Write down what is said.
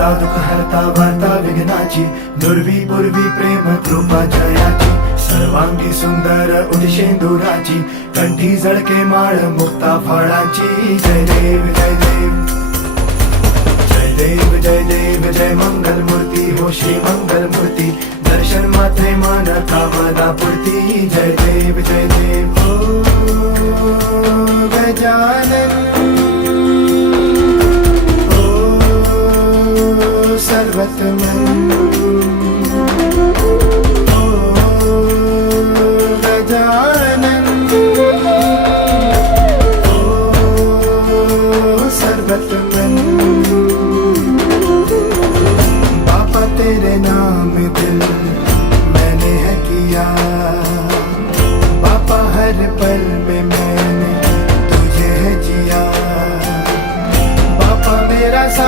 दाता दुःख हरता वार्ता विघ्नाची, दुर्वी पूर्वी प्रेम कृपा जयाची, सर्वांगी सुंदर उदिशेंदुराची, कंठी जळके माळ मुक्ता फळाची. जय देव जय देव जय देव जय देव जय मंगल मूर्ती हो श्री मंगल मूर्ती, दर्शन मात्रे मन कामना पूर्ती. जय देव जय देव ओ गजानन ओ सर्वतमन.